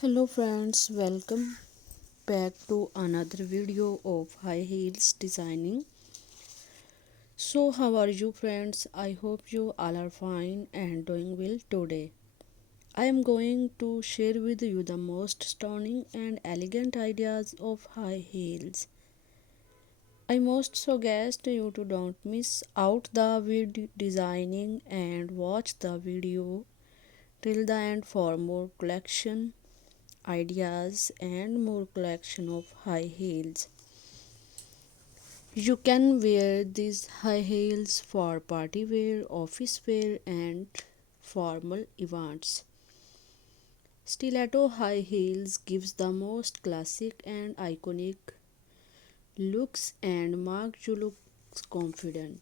Hello friends, welcome back to another video of high heels designing. So how are you friends? I hope you all are fine and doing well today. I am going to share with you the most stunning and elegant ideas of high heels. I most suggest you to don't miss out the video designing and watch the video till the end for more collection ideas and more collection of high heels. You can wear these high heels for party wear, office wear, and formal events. Stiletto high heels gives the most classic and iconic looks and make you look confident.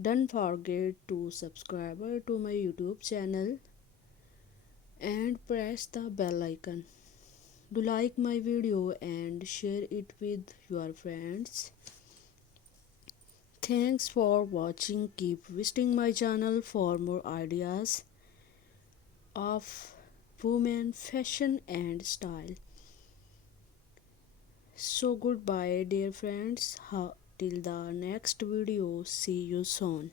Don't forget to subscribe to my YouTube channel and press the bell icon. Do like my video and share it with your friends. Thanks for watching. Keep visiting my channel for more ideas of women fashion and style. So goodbye dear friends. Till the next video. See you soon.